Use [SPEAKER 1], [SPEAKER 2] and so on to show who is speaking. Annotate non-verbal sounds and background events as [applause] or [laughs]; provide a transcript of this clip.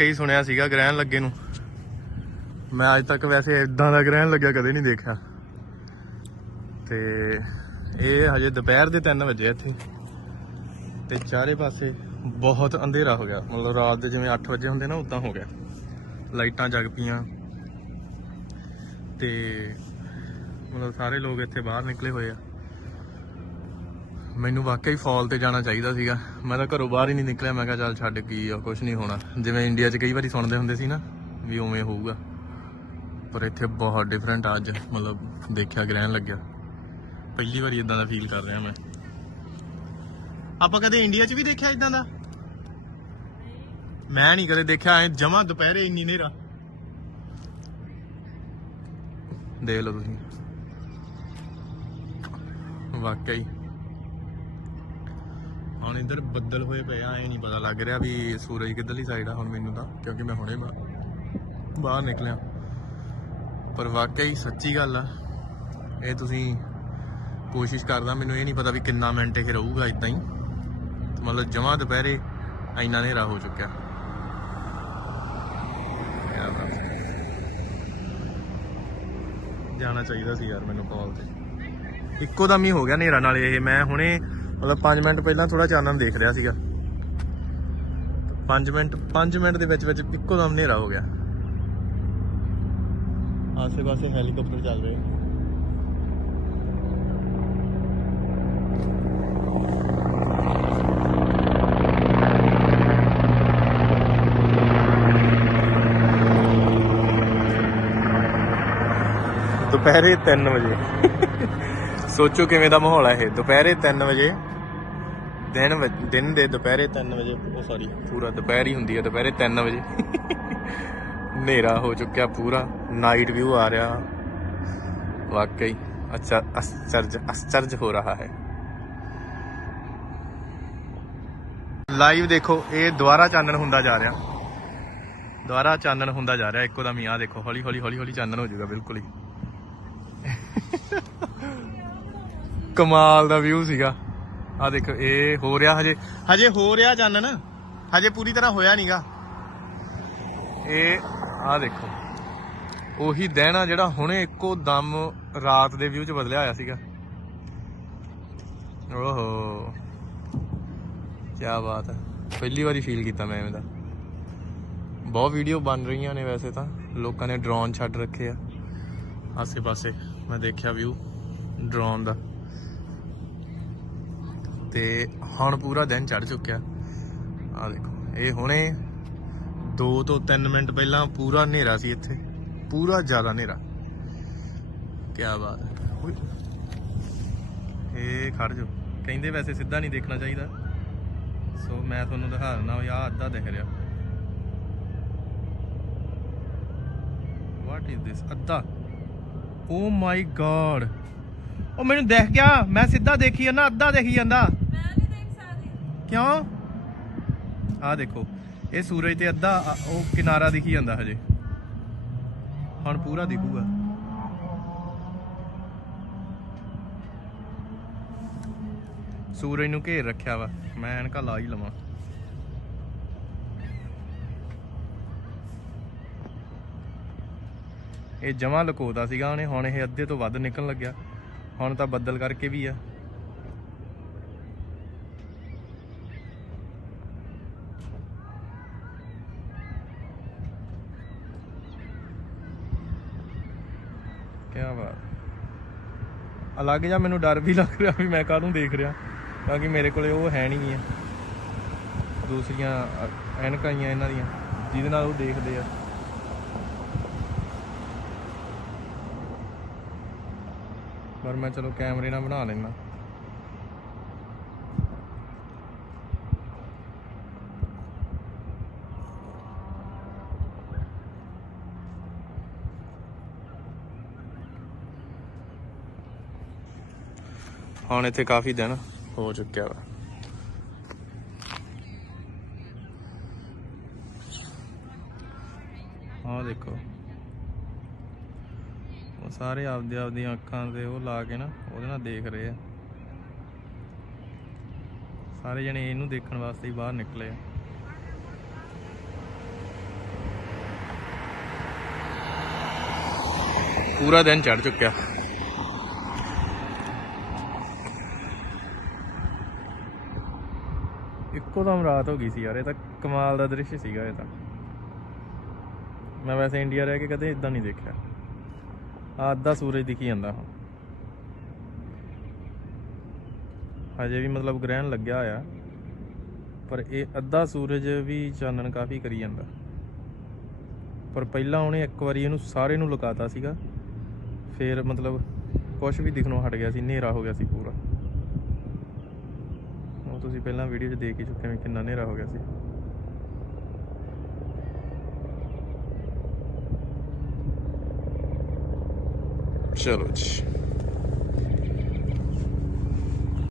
[SPEAKER 1] ਵਾਕਈ ਸੁਣਿਆ ਸੀਗਾ ਗ੍ਰਹਿਣ ਲੱਗੇ ਨੂੰ। ਮੈਂ ਅੱਜ ਤੱਕ ਵੈਸੇ ਇਦਾਂ ਦਾ ਗ੍ਰਹਿਣ ਲੱਗਿਆ ਕਦੇ ਨਹੀਂ ਦੇਖਿਆ। ਤੇ ਇਹ ਹਜੇ ਦੁਪਹਿਰ ਦੇ 3 ਵਜੇ ਇੱਥੇ। ਤੇ ਚਾਰੇ ਪਾਸੇ ਬਹੁਤ ਅੰਧੇਰਾ ਹੋ ਗਿਆ। ਮਤਲਬ ਰਾਤ ਦੇ ਜਿਵੇਂ 8 ਵਜੇ ਹੁੰਦੇ ਨਾ, ਉਦਾਂ ਹੋ ਗਿਆ। ਲਾਈਟਾਂ ਜਗ ਪਈਆਂ। ਤੇ ਮਤਲਬ ਸਾਰੇ ਲੋਕ ਇੱਥੇ ਬਾਹਰ ਨਿਕਲੇ ਹੋਏ ਆ। ਮੈਨੂੰ ਵਾਕਈ ਫਾਲ ਤੇ ਜਾਣਾ ਚਾਹੀਦਾ ਸੀਗਾ। ਮੈਂ ਤਾਂ ਘਰੋਂ ਬਾਹਰ ਹੀ ਨਹੀਂ ਨਿਕਲਿਆ। ਮੈਂ ਕਿਹਾ, ਚੱਲ ਛੱਡ ਕੀ ਆ ਕੁਝ ਨਹੀਂ ਹੋਣਾ। ਜਿਵੇਂ ਇੰਡੀਆ 'ਚ ਕਈ ਵਾਰੀ ਸੁਣਦੇ ਹੁੰਦੇ ਸੀ ਨਾ, ਵੀ ਉਵੇਂ ਹੋਊਗਾ। ਪਰ ਇੱਥੇ ਬਹੁਤ ਡਿਫਰੈਂਟ ਅੱਜ। ਮਤਲਬ ਦੇਖਿਆ, ਗ੍ਰਹਿਣ ਲੱਗਿਆ। ਪਹਿਲੀ ਵਾਰੀ ਇਦਾਂ ਦਾ ਫੀਲ ਕਰ ਰਿਹਾ ਮੈਂ। ਆਪਾਂ ਕਦੇ ਇੰਡੀਆ 'ਚ ਵੀ ਦੇਖਿਆ ਇਦਾਂ ਦਾ? ਮੈਂ ਨਹੀਂ ਕਦੇ ਦੇਖਿਆ। ਐ ਜਮਾ ਦੁਪਹਿਰੇ ਇੰਨੀ ਹਨੇਰਾ। ਦੇਖ ਲਓ ਤੁਸੀਂ। ਵਾਕਈ। ਹੁਣ ਇੱਧਰ ਬੱਦਲ ਹੋਏ ਪਏ ਆ, ਐ ਨਹੀਂ ਪਤਾ ਲੱਗ ਰਿਹਾ ਵੀ ਸੂਰਜ ਕਿੱਧਰਲੀ ਸਾਈਡ ਆ ਹੁਣ ਮੈਨੂੰ ਤਾਂ, ਕਿਉਂਕਿ ਮੈਂ ਹੁਣੇ ਬਾ- ਬਾਹਰ ਨਿਕਲਿਆ। ਪਰ ਵਾਕਈ ਸੱਚੀ ਗੱਲ ਆ, ਇਹ ਤੁਸੀਂ ਕੋਸ਼ਿਸ਼ ਕਰਦਾ, ਮੈਨੂੰ ਇਹ ਨਹੀਂ ਪਤਾ ਵੀ ਕਿੰਨਾ ਮਿੰਟ ਇਹ ਰਹੂਗਾ ਇਦਾਂ ਹੀ। ਮਤਲਬ ਜਮਾ ਦੁਪਹਿਰੇ ਇੰਨਾ ਹਨੇਰਾ ਹੋ ਚੁੱਕਿਆ। ਜਾਣਾ ਚਾਹੀਦਾ ਸੀ ਯਾਰ ਮੈਨੂੰ ਕਾਲ ਤੇ। ਇੱਕੋ ਦਮ ਹੀ ਹੋ ਗਿਆ ਹਨੇਰਾ, ਨਾਲ ਇਹ ਮੈਂ ਹੁਣੇ ਮਤਲਬ 5 ਮਿੰਟ ਪਹਿਲਾਂ ਥੋੜਾ ਚਾਨਣ ਦੇਖ ਰਿਹਾ ਸੀਗਾ। 5 ਮਿੰਟ 5 ਮਿੰਟ ਦੇ ਵਿੱਚ ਵਿੱਚ ਇੱਕੋ ਦਮ ਹਨੇਰਾ ਹੋ ਗਿਆ। ਆਸੇ ਪਾਸੇ ਹੈਲੀਕਾਪਟਰ ਚੱਲ ਰਹੇ। ਦੁਪਹਿਰੇ 3 ਵਜੇ। [laughs] ਸੋਚੋ ਕਿਵੇਂ ਦਾ ਮਾਹੌਲ ਹੈ ਇਹ। ਦੁਪਹਿਰੇ 3 ਵਜੇ ਦਿਨ ਵ- ਦਿਨ ਦੇ ਦੁਪਹਿਰੇ 3 ਵਜੇ, ਉਹ ਸੌਰੀ ਪੂਰਾ ਦੁਪਹਿਰ ਹੀ ਹੁੰਦੀ ਹੈ, ਦੁਪਹਿਰੇ 3 ਵਜੇ। ਹਨੇਰਾ ਹੋ ਚੁੱਕਿਆ ਪੂਰਾ ਨਾਈਟ ਵਿਊ ਆ ਰਿਹਾ। ਵਾਕਈ ਅੱਛਾ ਅਸਚਰਜ ਅਸਚਰਜ ਹੋ ਰਿਹਾ ਹੈ। ਲਾਈਵ ਦੇਖੋ, ਇਹ ਦੁਬਾਰਾ ਚਾਨਣ ਹੁੰਦਾ ਜਾ ਰਿਹਾ। ਦੁਬਾਰਾ ਚਾਨਣ ਹੁੰਦਾ ਜਾ ਰਿਹਾ, ਇੱਕੋ ਦਮ ਹੀ ਆ ਦੇਖੋ, ਹੌਲੀ ਹੌਲੀ ਹੌਲੀ ਹੌਲੀ ਚਾਨਣ ਹੋ ਜਾਊਗਾ, ਬਿਲਕੁਲ ਹੀ। ਕਮਾਲ ਦਾ ਵਿਊ ਸੀਗਾ। ਆ ਦੇਖੋ, ਇਹ ਹੋ ਰਿਹਾ ਹਜੇ। ਹਜੇ ਹੋ ਰਿਹਾ ਚਾਨਣ ਹਜੇ ਪੂਰੀ ਤਰ੍ਹਾਂ ਹੋਇਆ ਨਹੀਂਗਾ ਇਹ ਆ ਦੇਖੋ। ਉਹੀ ਦਿਨ ਜਿਹੜਾ ਹੁਣੇ ਇੱਕੋ ਦਮ ਰਾਤ ਦੇ ਵਿਊ ਚ ਬਦਲਿਆ ਹੋਇਆ ਸੀਗਾ। ਓਹੋ। ਕੀ ਬਾਤ ਹੈ। ਪਹਿਲੀ ਵਾਰੀ ਫੀਲ ਕੀਤਾ ਮੈਂ ਐਵੇਂ ਬਹੁਤ ਵੀਡੀਓ ਬਣ ਰਹੀਆਂ ਨੇ ਵੈਸੇ ਤਾਂ। ਲੋਕਾਂ ਨੇ ਡਰੋਨ ਛੱਡ ਰੱਖੇ ਆ। ਆਸੇ ਪਾਸੇ ਮੈਂ ਦੇਖਿਆ ਵਿਊ ਡਰੋਨ ਦਾ। ਤੇ ਹੁਣ ਪੂਰਾ ਦਿਨ ਚੜ ਚੁੱਕਿਆ। ਆ ਦੇਖੋ, ਇਹ ਹੁਣੇ 2 ਤੋਂ 3 ਮਿੰਟ ਪਹਿਲਾਂ ਪੂਰਾ ਹਨੇਰਾ ਸੀ ਇੱਥੇ। ਪੂਰਾ ਜ਼ਿਆਦਾ ਹਨੇਰਾ। ਕੀ ਬਾਤ ਹੈ। ਇਹ ਖੜ ਜੋ ਕਹਿੰਦੇ ਵੈਸੇ ਸਿੱਧਾ ਨਹੀਂ ਦੇਖਣਾ ਚਾਹੀਦਾ। ਸੋ ਮੈਂ ਤੁਹਾਨੂੰ ਦਿਖਾ ਦਿੰਦਾ ਵੀ ਆਹ ਅੱਧਾ ਦਿਖ ਰਿਹਾ। ਵਾਟ ਇਜ਼ ਦਿਸ ਅੱਧਾ। ਓ ਮਾਈ ਗॉड ਉਹ ਮੈਨੂੰ ਦੇਖ ਗਿਆ। ਮੈਂ ਸਿੱਧਾ ਦੇਖੀ ਜਾਂਦਾ, ਅੱਧਾ ਦੇਖੀ ਜਾਂਦਾ। ਕਿਉਂ? ਆਹ ਦੇਖੋ, ਇਹ ਸੂਰਜ ਤੇ ਅੱਧਾ, ਆ- ਉਹ ਕਿਨਾਰਾ ਦਿਖੀ ਜਾਂਦਾ ਹਜੇ। ਹੁਣ ਪੂਰਾ ਦਿਖੂਗਾ। ਸੂਰਜ ਨੂੰ ਘੇਰ ਰੱਖਿਆ ਵਾ, ਮੈਂ ਐਨਕਾ ਲਾ ਹੀ ਲਵਾਂ। ਇਹ ਜਮਾ ਲਕੋਦਾ ਸੀਗਾ ਉਹਨੇ, ਹੁਣ ਇਹ ਅੱਧੇ ਤੋਂ ਵੱਧ ਨਿਕਲਣ ਲੱਗਿਆ। ਹੁਣ ਤਾਂ ਬੱਦਲ ਕਰਕੇ ਵੀ ਆ। ਕੀ ਬਾਤ। ਅਲੱਗ ਜਾ ਮੈਨੂੰ ਡਰ ਵੀ ਲੱਗ ਰਿਹਾ ਵੀ ਮੈਂ ਕਾਹਨੂੰ ਦੇਖ ਰਿਹਾ, ਕਿਉਂਕਿ ਮੇਰੇ ਕੋਲੇ ਉਹ ਹੈ ਨਹੀਂ ਹੈ ਦੂਸਰੀਆਂ ਐਨਕਾਂ ਹੀ ਆ ਇਹਨਾਂ ਦੀਆਂ, ਜਿਹਦੇ ਨਾਲ ਉਹ ਦੇਖਦੇ ਆ। ਪਰ ਮੈਂ ਚਲੋ ਕੈਮਰੇ ਨਾਲ ਬਣਾ ਲੈਣਾ ਹੁਣ ਇੱਥੇ ਕਾਫੀ ਦਿਨ ਹੋ ਚੁੱਕਿਆ ਵਾ। ਹਾਂ ਦੇਖੋ। ਉਹ ਸਾਰੇ ਆਪਦੇ ਆਪਦੀਆਂ ਅੱਖਾਂ ਤੇ ਉਹ ਲਾ ਕੇ ਨਾ ਉਹਦੇ ਨਾਲ ਦੇਖ ਰਹੇ ਆ। ਸਾਰੇ ਜਣੇ ਇਹਨੂੰ ਦੇਖਣ ਵਾਸਤੇ ਹੀ ਬਾਹਰ ਨਿਕਲੇ ਆ। ਪੂਰਾ ਦਿਨ ਚੜ ਚੁੱਕਿਆ। ਇੱਕੋ ਦਮ ਰਾਤ ਹੋ ਗਈ ਸੀ ਯਾਰ, ਇਹ ਤਾਂ ਕਮਾਲ ਦਾ ਦ੍ਰਿਸ਼ ਸੀਗਾ ਇਹ ਤਾਂ। ਮੈਂ ਵੈਸੇ ਇੰਡੀਆ ਰਹਿ ਕੇ ਕਦੇ ਇਦਾਂ ਨਹੀਂ ਦੇਖਿਆ। ਆਹ ਅੱਧਾ ਸੂਰਜ ਦਿਖੀ ਜਾਂਦਾ ਹੁਣ। ਹਜੇ ਵੀ ਮਤਲਬ ਗ੍ਰਹਿਣ ਲੱਗਿਆ ਹੋਇਆ, ਪਰ ਇਹ ਅੱਧਾ ਸੂਰਜ ਵੀ ਚਾਨਣ ਕਾਫੀ ਕਰੀ ਜਾਂਦਾ। ਪਰ ਪਹਿਲਾਂ ਉਹਨੇ ਇੱਕ ਵਾਰੀ ਇਹਨੂੰ ਸਾਰੇ ਨੂੰ ਲੁਕਾਤਾ ਸੀਗਾ, ਫਿਰ ਮਤਲਬ ਕੁਝ ਵੀ ਦਿਖਣੋਂ ਹਟ ਗਿਆ ਸੀ, ਹਨੇਰਾ ਹੋ ਗਿਆ ਸੀ ਪੂਰਾ। ਤੁਸੀਂ ਪਹਿਲਾਂ ਵੀਡੀਓ 'ਚ ਦੇਖ ਹੀ ਚੁੱਕੇ ਹੋ ਕਿੰਨਾ ਹਨੇਰਾ ਹੋ ਗਿਆ ਸੀ। ਚਲੋ ਜੀ।